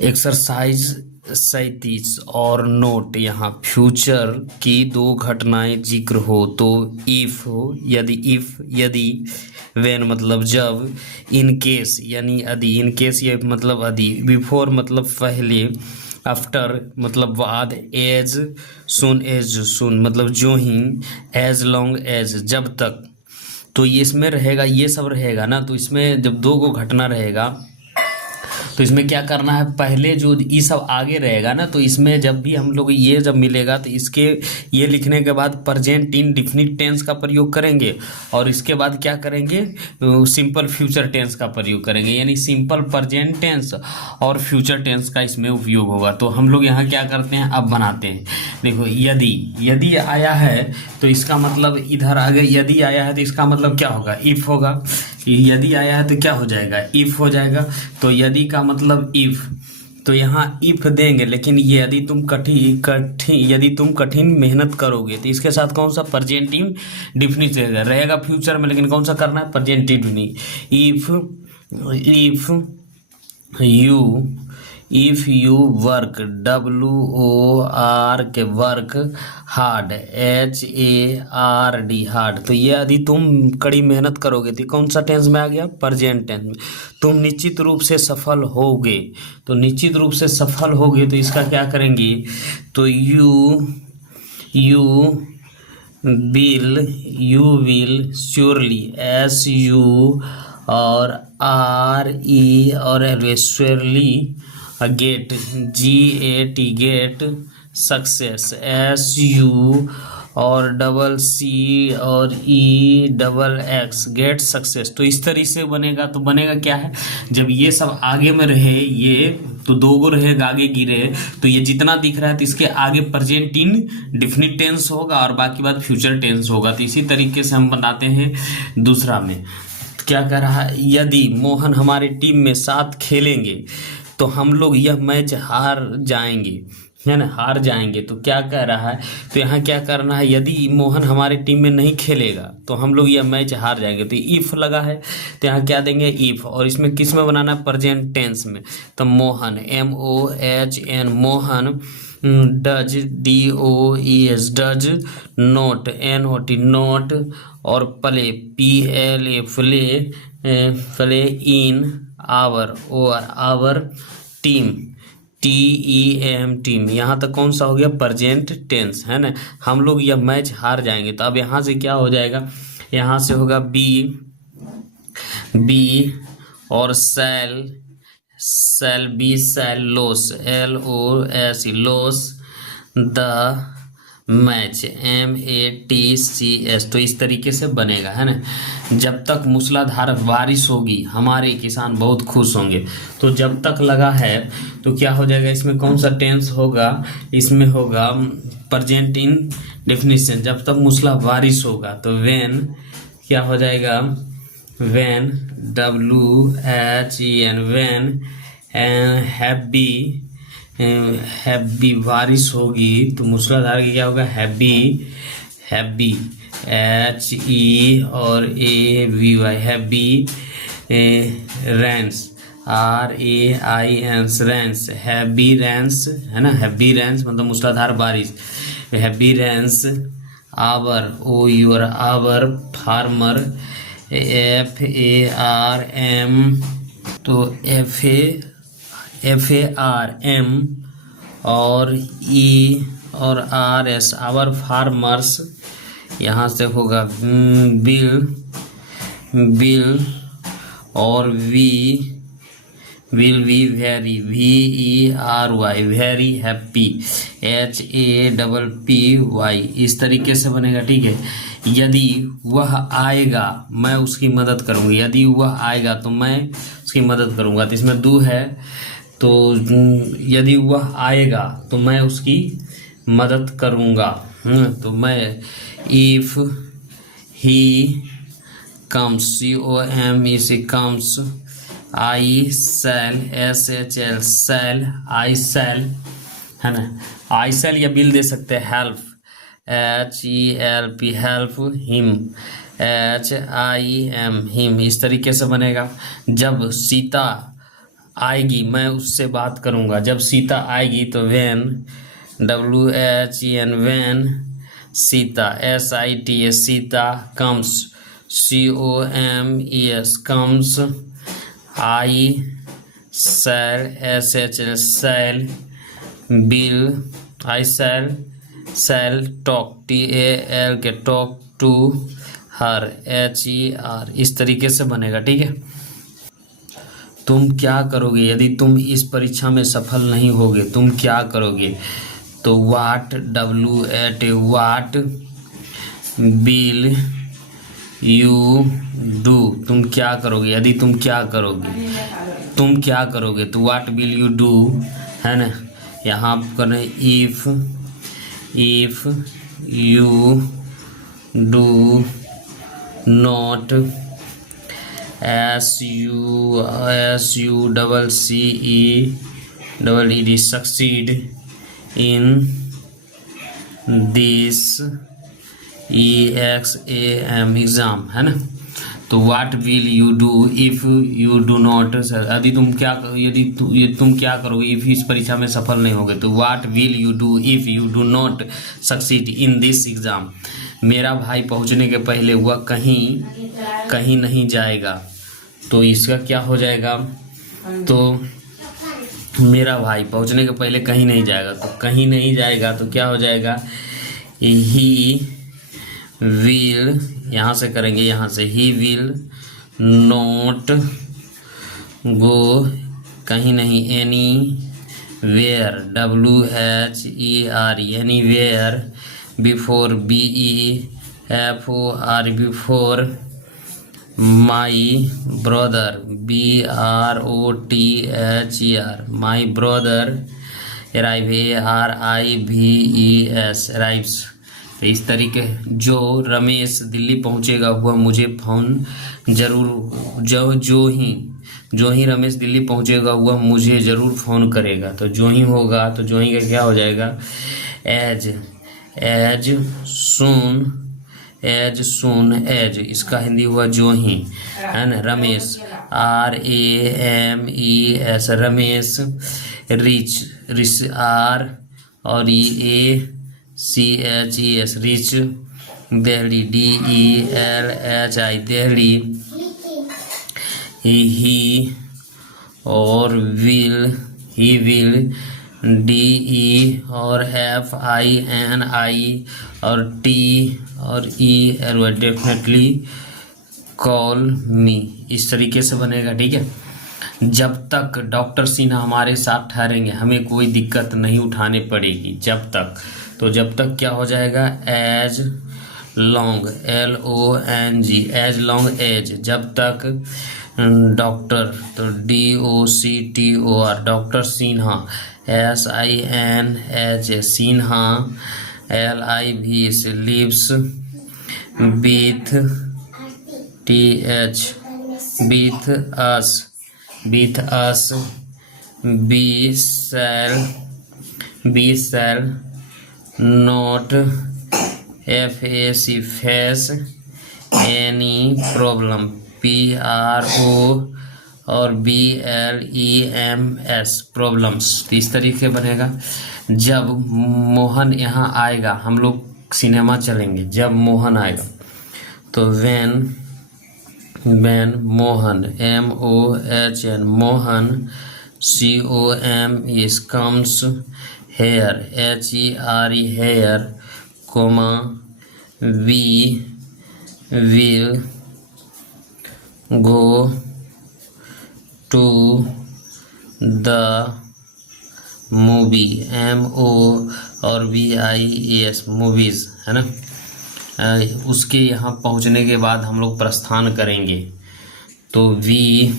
Exercise 37 और note, यहाँ future की दो घटनाएं जिक्र हो तो इफ हो, यदि वेन मतलब जब, इन केस यानी यदि, इन केस ये मतलब यदि, बिफोर मतलब पहले, आफ्टर मतलब बाद, एज सुन मतलब जो ही, एज लॉन्ग एज जब तक। तो ये इसमें रहेगा, ये सब रहेगा ना, तो इसमें जब दो को घटना रहेगा तो इसमें क्या करना है, पहले जो ये सब आगे रहेगा ना, तो इसमें जब भी हम लोग ये जब मिलेगा तो इसके ये लिखने के बाद प्रेजेंट इंडेफिनिट टेंस का प्रयोग करेंगे और इसके बाद क्या करेंगे, सिंपल फ्यूचर टेंस का प्रयोग करेंगे, यानी सिंपल प्रेजेंट टेंस और फ्यूचर टेंस का इसमें उपयोग होगा। तो हम लोग यहाँ क्या करते हैं, अब बनाते हैं। देखो यदि आया है तो इसका मतलब इधर आगे यदि आया है तो इसका मतलब क्या होगा, इफ होगा। यदि आया है तो क्या हो जाएगा, इफ हो जाएगा। तो यदि का मतलब इफ, तो यहाँ इफ देंगे, लेकिन यदि तुम कठिन मेहनत करोगे तो इसके साथ कौन सा प्रेजेंट इंडेफिनिट रहेगा फ्यूचर में, लेकिन कौन सा करना है, present indefinite. If you if you work, WOR के वर्क, हार्ड, HARD हार्ड। तो ये यदि तुम कड़ी मेहनत करोगे तो कौन सा टेंस में आ गया, प्रेजेंट टेंस में। तुम निश्चित रूप से सफल होगे, तो निश्चित रूप से सफल होगे तो इसका क्या करेंगे, तो यू विल श्योरली, SU और RE और surely, get, GAT get, success, SU और CC और EXX गेट सक्सेस। तो इस तरह से बनेगा। तो बनेगा क्या है, जब ये सब आगे में रहे, ये तो दो गो रहेगा आगे गिरे, तो ये जितना दिख रहा है तो इसके आगे प्रेजेंट इंडेफिनिट टेंस होगा और बाकी बात फ्यूचर टेंस होगा। तो इसी तरीके से हम बनाते हैं दूसरा में। क्या कह रहा है, यदि मोहन हमारी टीम में साथ खेलेंगे तो हम लोग यह मैच हार जाएंगे, है ना, हार जाएंगे। तो क्या कह रहा है, तो यहाँ क्या करना है, यदि मोहन हमारी टीम में नहीं खेलेगा तो हम लोग यह मैच हार जाएंगे। तो इफ लगा है तो यहाँ क्या देंगे, इफ। और इसमें किस में बनाना है, प्रेजेंट टेंस में। तो Mohan, MOHN Mohan, does, DOES does, not, NOT not, और play, PLA play in our team, TEM team. यहाँ तक कौन सा हो गया, प्रेजेंट टेंस, है ना। हम लोग यह मैच हार जाएंगे। तो अब यहाँ से क्या हो जाएगा, यहाँ से होगा बी और shall be, shall lose, LOS lose, the match, MATCS। तो इस तरीके से बनेगा, है ना। जब तक मूसलाधार बारिश होगी हमारे किसान बहुत खुश होंगे। तो जब तक लगा है तो क्या हो जाएगा, इसमें कौन सा टेंस होगा, इसमें होगा प्रेजेंट इंडेफिनिट। जब तक मूसला बारिश होगा तो व्हेन क्या हो जाएगा, व्हेन, WHEN व्हेन, हैप्पी बारिश होगी तो मूसलाधार की क्या होगा, हैप्पी HE और ABY happy, rains, RAINS rains, happy rains, है ना, हैप्पी रेंस मतलब मूसलाधार बारिश, happy rains, our, OUR our, farmer, FARM, तो FARM और E और RS आवर फार्मर्स। यहाँ से होगा बिल और will be very, VERY very happy, HAPPY। इस तरीके से बनेगा, ठीक है। यदि वह आएगा मैं उसकी मदद करूँगी, यदि वह आएगा तो मैं उसकी मदद करूँगा। तो इसमें दो है, तो यदि वह आएगा तो मैं उसकी मदद करूँगा। तो मैं, if he comes, COME S comes, I shall, SHL shall, I shall, है ना, I shall या बिल दे सकते हैं, help, HELP help, him, HIM him. इस तरीके से बनेगा। जब सीता आएगी मैं उससे बात करूँगा। जब सीता आएगी तो when, WHEN, when Sita, SITA Sita, comes, COMES comes, I shall, SHL shall, will, I shall talk, TAL K talk to her, HER। इस तरीके से बनेगा, ठीक है। तुम क्या करोगे यदि तुम इस परीक्षा में सफल नहीं होगे, तुम क्या करोगे? तो वाट, WAT what will you do, तुम क्या करोगे यदि तुम क्या करोगे, तुम क्या करोगे। तो वाट विल यू डू, है ना। यहाँ करें if you do not, SUCCEED succeed in this EXAM exam, है ना। तो what will you do if you do not, यदि तुम क्या करोगे इफ़ इस परीक्षा में सफल नहीं होगे। तो what will you do if you do not succeed in this exam. मेरा भाई पहुंचने के पहले वह कहीं नहीं जाएगा। तो इसका क्या हो जाएगा? तो मेरा भाई पहुंचने के पहले कहीं नहीं जाएगा, तो कहीं नहीं जाएगा तो क्या हो जाएगा? ही विल, यहाँ से करेंगे, यहाँ से ही विल नॉट गो, कहीं नहीं, anywhere, WHER anywhere, before, BEFOR before, my brother, BROTHER my brother, arrive, ARIVES arrives. तो इस तरीके जो रमेश दिल्ली पहुंचेगा वह मुझे फोन जरूर, जो ही रमेश दिल्ली पहुंचेगा वह मुझे ज़रूर फ़ोन करेगा। तो जो ही होगा, तो जो ही का क्या हो जाएगा? एज सून एज, इसका हिंदी हुआ जो ही, है ना। Ramesh, RAMES Ramesh, reach R और EACHES reach, Delhi, DELHI Delhi, he और ही विल, DE और FINI और T और EL डेफिनेटली कॉल मी। इस तरीके से बनेगा, ठीक है। जब तक डॉक्टर सिन्हा हमारे साथ ठहरेंगे हमें कोई दिक्कत नहीं उठानी पड़ेगी। जब तक, तो जब तक क्या हो जाएगा? As long, LONG as long as, जब तक डॉक्टर, तो DOCTOR doctor Sinha, SINHA Sinha, LIV S lives, with TH with us, we shall not, FAC face any problem, PRO और BLEMS प्रॉब्लम्स। तो इस तरीके बनेगा। जब मोहन यहाँ आएगा, हम लोग सिनेमा चलेंगे, जब मोहन आएगा, तो when Mohan, MOHN Mohan, COMES comes, here, HERE here, comma, we will go to the movie, MO और VIES मूवीज़, है ना। उसके यहाँ पहुँचने के बाद हम लोग प्रस्थान करेंगे। तो वी,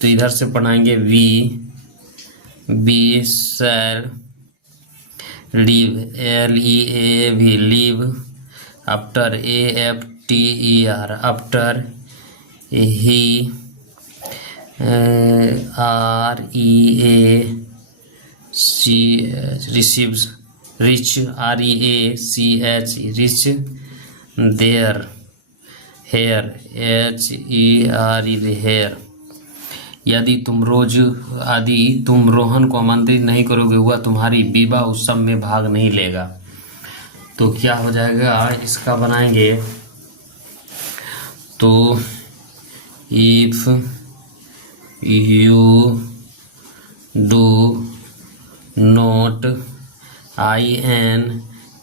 तो इधर से पढ़ाएंगे we shall leave, LEAV leave, after, AFTER after, he REACH receives, reach, REACH reach, there, here, HER here, यदि तुम रोहन को आमंत्रित नहीं करोगे, वह तुम्हारी विवाह उत्सव में भाग नहीं लेगा। तो क्या हो जाएगा, इसका बनाएंगे तो if you do not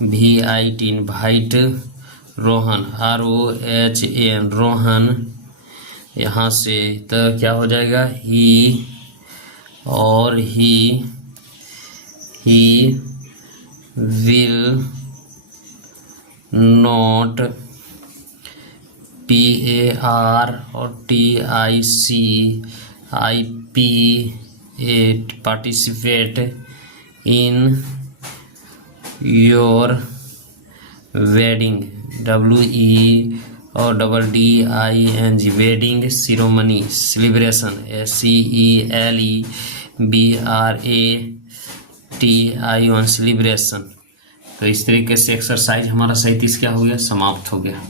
invite invite Rohan ROHN Rohan, यहाँ से तो क्या हो जाएगा, ही विल नॉट PAR और TICIP participate in your wedding WE और DDING wedding ceremony celebration CELEBRATION celebration. तो इस तरीके से एक्सरसाइज हमारा 37 क्या हो गया, समाप्त हो गया।